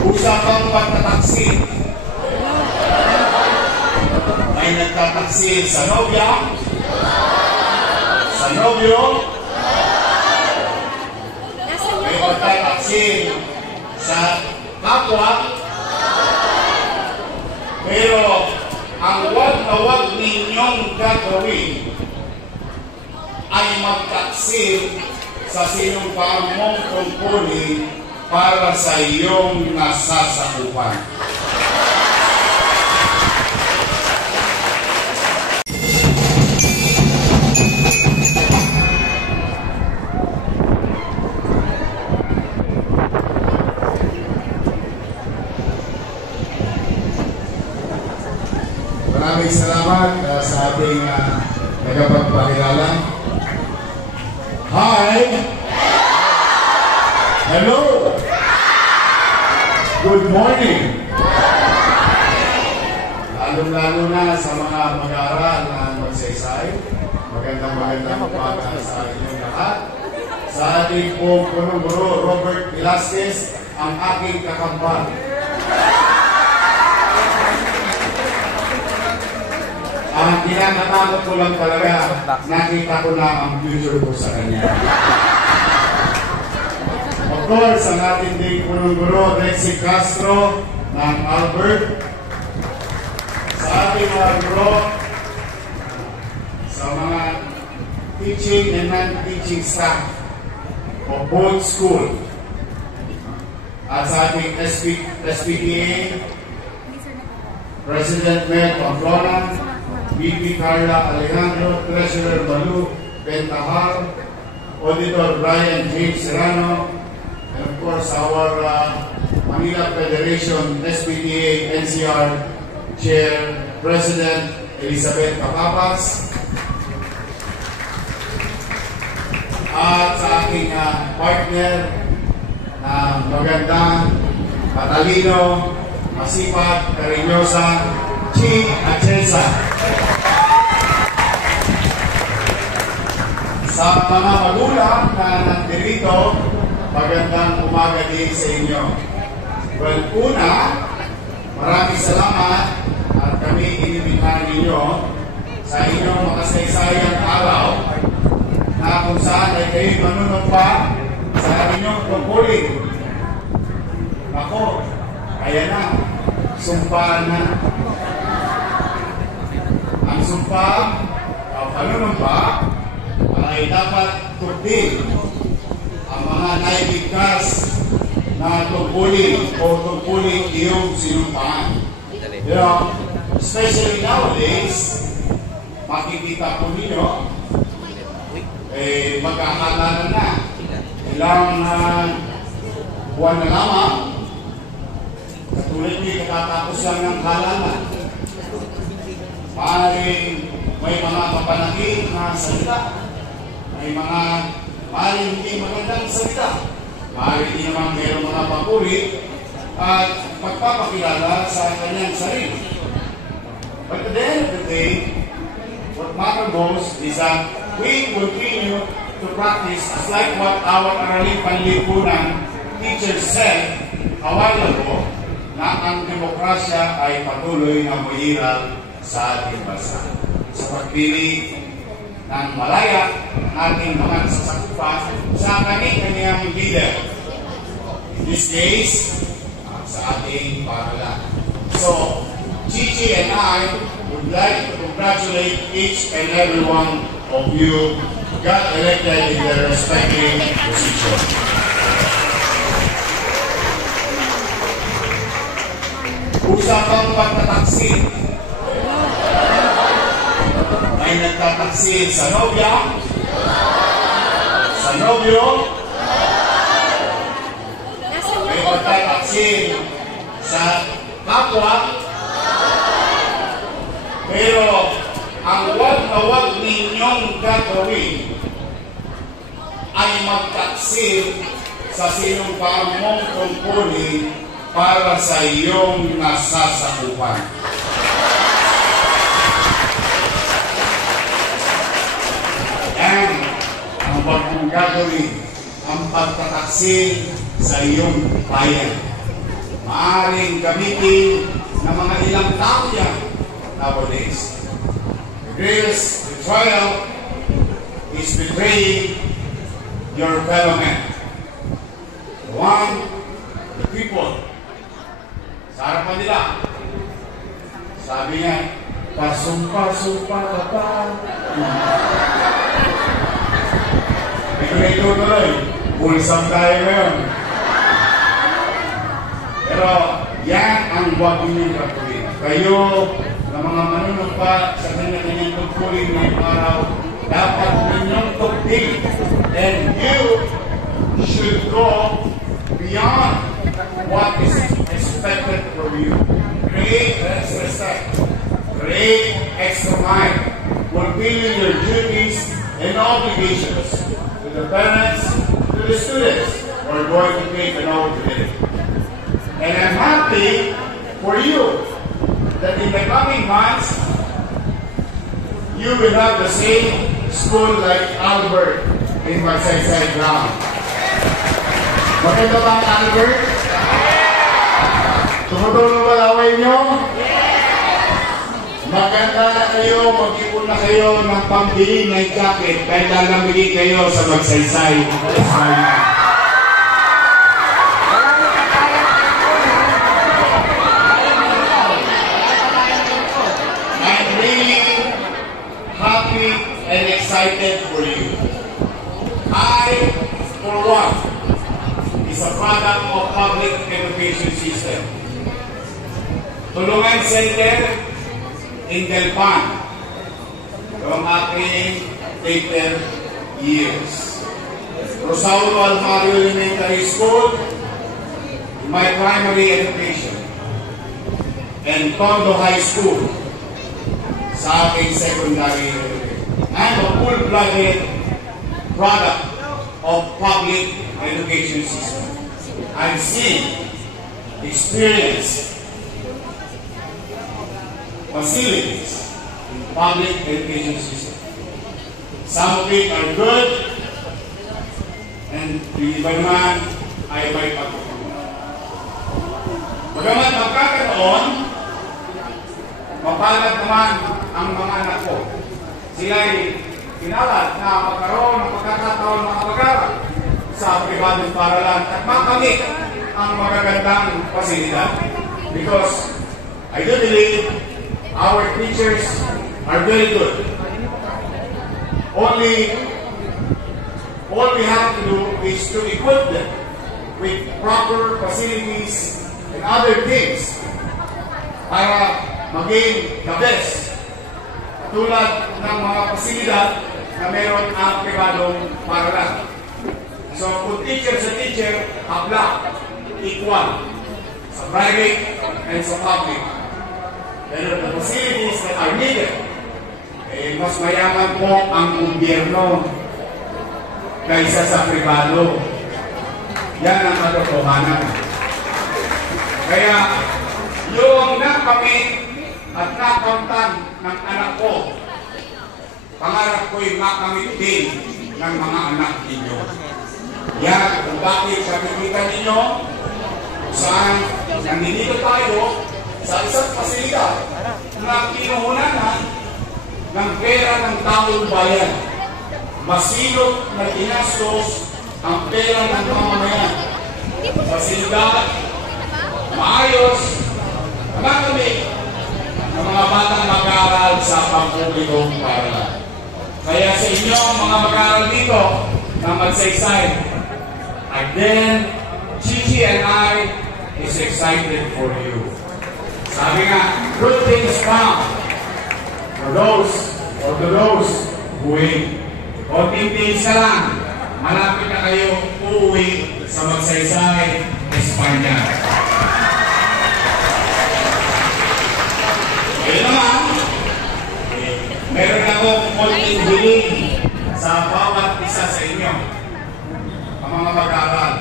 Usapang pagtataksil. May nagtataksil sa nobya, sa nobyo, may magtataksil sa kapwa, pero ang wag na wag ninyong gagawin ay magtaksil sa sinumpang mong tungkulin para sa iyong nasasakupan. Maraming salamat sa ating nagpapakilala. Hi! Hello! Good morning! Lalo-lalo na sa mga mag-aaral na magsaysay. Magandang umaga sa inyong lahat. Sa ating pong punong guro, Robert Velasquez, ang aking kakambal. Ang kinakatakot ko lang talaga, nakita ko na ang future ko sa kanya. Of course, ang ating ding punong guro, Rexy Castro ng Albert. Sa ating mga guro, sa mga teaching and non-teaching staff of both school. At sa ating SPPA, President Med Pamplona, VP Carla Alejandro, Treasurer Malu Bentahar, Auditor Brian James Serrano, and of course our Manila Federation SPTA NCR Chair President Elizabeth Papapas, at sa aking partner na maganda, matalino, masipag, karinyosa, Chi Atienza. Sa mga magulang na nandito, magandang umaga din sa inyo. Well, una, maraming salamat at kami inimbitahan ninyo sa inyong makasaysayang araw na kung saan ay kayo manunod pa sa inyong tungkulin. Ako, kaya na, sumpaan na. Ang sumpa, ang panunumpa, ay dapat tugdin ang mga naibigkas na tungkulin o tungkulin iyong sinumpaan. Pero, especially nowadays, makikita po ninyo, magkakalanan na. Ilang buwan na lamang, katulad niyo, katatapos lang ng halaman. Maaaring may mga papanakit na salita. May mga maaaring hindi magandang salita. Maaaring hindi naman mayroong mga papulit at magpapakilala sa kanyang sarili. But at the end of the day, what matters most is that we continue to practice as like what our Araling Panlipunan teacher said a while ago, na ang demokrasya ay patuloy na umiiral sa ating bansa. Sa pagpili ng malaya ng ating mga sasakupan sa kani-kaniyang leader. In this case, sa ating paralan. So, Gigi and I would like to congratulate each and every one of you who got elected in their respective position. Usapang pagtataksil. May nagtataksil sa nobya, sa nobyo, may magtataksil sa kapwa, pero ang wag na wag ninyong gagawin ay magtaksil sa sinumpang mong tungkulin para sa iyong nasasakupan. Yan ang wag mong gagawin, ang pagtataksil sa iyong bayan. maaaring gamitin ng mga ilang tao yan nowadays. The greatest betrayal is betraying your fellow man. The people, sa harapan nila, sabi niya, pasumpa-sumpa ka pa. Ito tuloy, pulsam tayo ngayon. Pero yan ang huwag ninyong gagawin. Kayo, na mga manunumpa sa kanya-kanyang tugtuling ngayong araw, dapat ninyong tugting. And you should go beyond what is expected from you. Create respect. Create extra mind. Fulfilling your duties and obligations to the parents, to the students who are going to take an oath today. And I'm happy for you that in the coming months, you will have the same school like Albert in Magsaysay ground. Maganda ba ang Albert? Tumutulong ba laway nyo? Maganda na kayo, mag-ipon na kayo ng pambili ng jacket kahit lalamigin kayo sa Magsaysay. I'm really happy and excited for you. I, for one, is a product of public education system. Tulungan Center in Delpan, from aking 8 years. Rosauro Almario Elementary School, my primary education. And Tondo High School, sa aking secondary education. I'm a full-blooded product of public education system. I've seen, experienced, facilities in public education system. Some of it are good, and yung iba naman ay may pagkukulang. Bagamat magkakaroon, mapalad naman ang mga anak ko. Sila'y pinalad na magkaroon ng pagkakataon mga mag-aral sa pribadong paralan at makamit ang magagandang pasilidad. Because I do believe our teachers are very good. All we have to do is to equip them with proper facilities and other things para maging the best. Tulad ng mga pasilidad na meron ang pribadong paralan. So, kung teacher sa teacher, habla, equal sa private and sa public. Pero the facilities that are needed, mas mayaman po ang gobyerno kaysa sa pribado. Yan ang katotohanan. Kaya, yung nakamit at nakamtan ng anak ko, pangarap ko'y makamit din ng mga anak ninyo. Yan kung bakit sabihin ninyo saan nandito tayo sa isang pasilidad na kinuhunanan ng pera ng taong bayan. Masilot na ginastos ang pera ng mamamayan. Pasilidad, maayos, makamit ng mga batang mag-aaral sa pampublikong paaralan. Kaya sa inyo, mga mag-aaral dito na Magsaysay, again, Gigi and I is excited for you. Sabi nga, good things come for those who wait. Konting days na lang, malapit na kayo uuwi sa Magsaysay, Espanya. Ngayon naman, meron akong konting hiling sa bawat isa sa inyo, ang mga mag-aaral.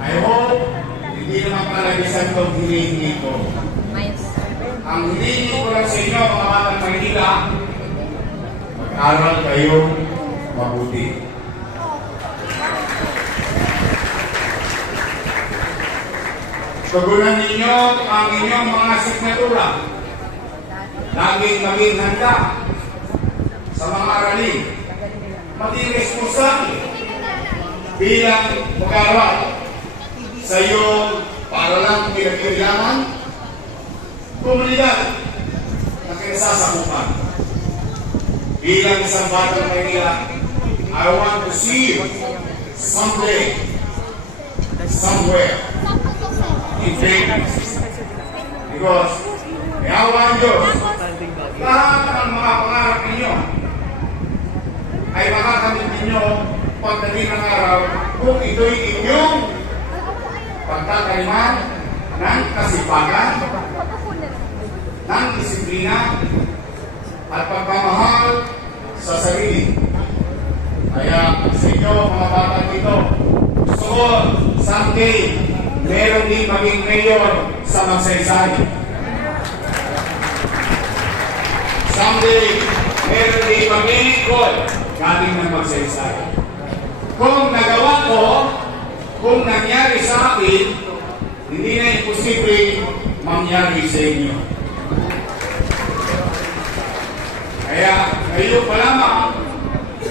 I hope hindi naman palagisan itong hiling ko. Ang hiling ko lang sa inyo, mga batang Maynila, mag-aral kayo mabuti. Tugunan ninyo ang inyong mga signatura. Laging maging handa sa mga aralin. Maging responsable bilang mag-aaral sa iyong paaralang pinagkailangan, komunidad na kinasasakupan. Bilang isang batang Maynila, I want to see you someday, somewhere, in greatness. Because, may awa ang Diyos, lahat ng mga pangarap ninyo ay makakamit ninyo pagdating ng araw kung ito'y inyong pagtataliman ng kasipagan, ng disiplina, at pagmamahal sa sarili. Kaya sa inyo mga bata dito, gusto ko someday meron din maging mayor sa Magsaysay. Someday meron din maging lingkod galing ng Magsaysay. Kung nagawa ko, kung nangyari sa akin, hindi na imposible mangyari sa inyo. Kaya kayo pa lamang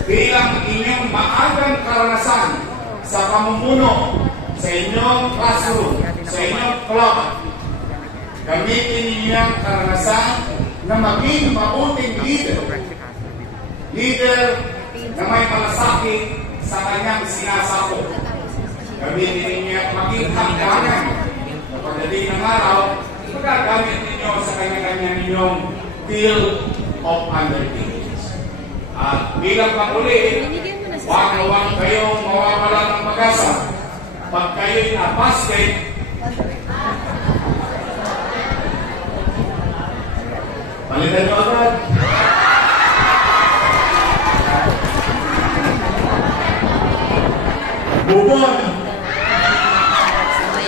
bilang inyong maagang karanasan sa pamumuno, sa inyong classroom, sa inyong club, gamitin ninyo ang karanasan na maging mabuting leader. Leader na may malasakit sa kanyang sinasako. Gamitin ninyo at maging hangganan na pagdating ng araw, magagamit ninyo sa kanya-kanya ninyong field of undertakings. At bilang panguli, wag kayong mawawala ng pag-asa. Pag kayo'y napasket, palitan nyo agad. Bubon,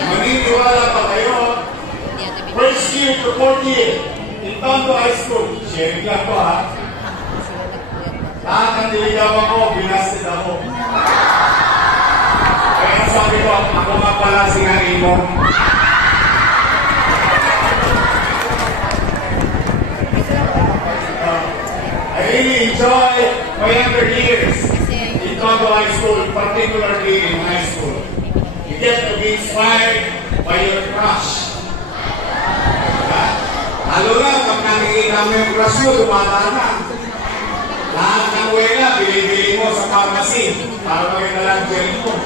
maniniwala pa kayo, first year to fourth year, in Tondo High School, sharing lang ko ha, lahat ng diligawan ko, binasted ako. Kaya sabi ko, ako nga pala singain mo. I really enjoy my younger years in Tondo High School, particularly in high school. You get to be inspired by your crush. Lalo na, pag nakikita mo yung crush mo, tumata na. Lahat ng wala, bili-bili mo sa pharmacy para maganda lang dyan mo.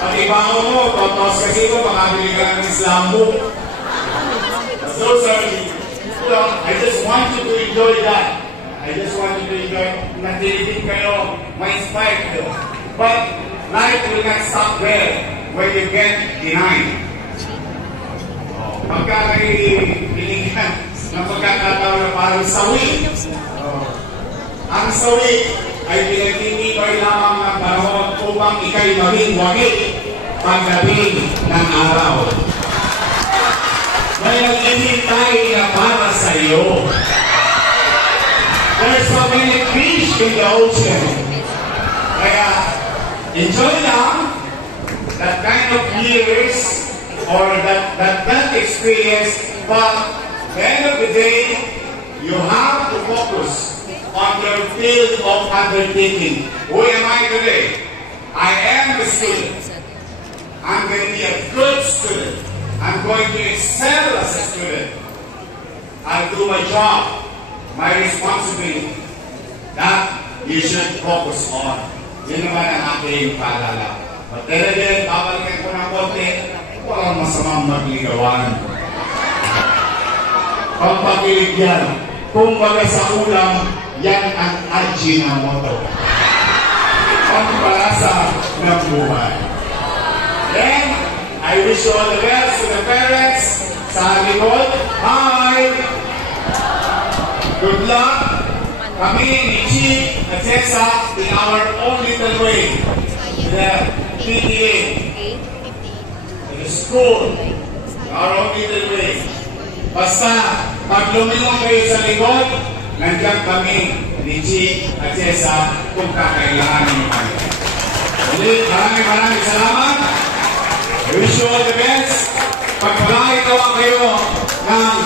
Pag ibaho mo, totos kasi mo, makabili ka ng Islam book. So, sir, I just want you to enjoy that. I just want you to enjoy, nagdilipin kayo, ma-inspire kayo. But life will not stop there when you get denied. Pagka kayo binigyan ng pagkakataon na parang sawi. Ang sawi ay pinagtitibay lamang ng panahon upang ikay maging wagi pagdating ng araw. May nag-inintay na para sa iyo. There's so many fish in the ocean. Kaya, enjoy lang that kind of years or that experience, but at the end of the day, you have to focus on your field of undertaking. Who am I today? I am a student. I'm going to be a good student. I'm going to excel as a student. I'll do my job, my responsibility. That you should focus on. Yun naman ang aking paalala. But then again, babalikan ko ng konti, walang masamang magligawan. Pampakilig yan. Kung baga sa ulam, yan ang Ajinomoto. Pampalasa ng buhay. Then, I wish you all the best to the parents. Sa likod, hi! Good luck! Kami ni Chief at Cesa in our own little way. The PTA. The school. Our own little way. Basta, pag lumilong kayo sa likod, nandiyan kami ni Chief at Cesa kung kakailangan nyo kayo. Ulit, maraming salamat. I wish you all the best. Pagpalain naman kayo ng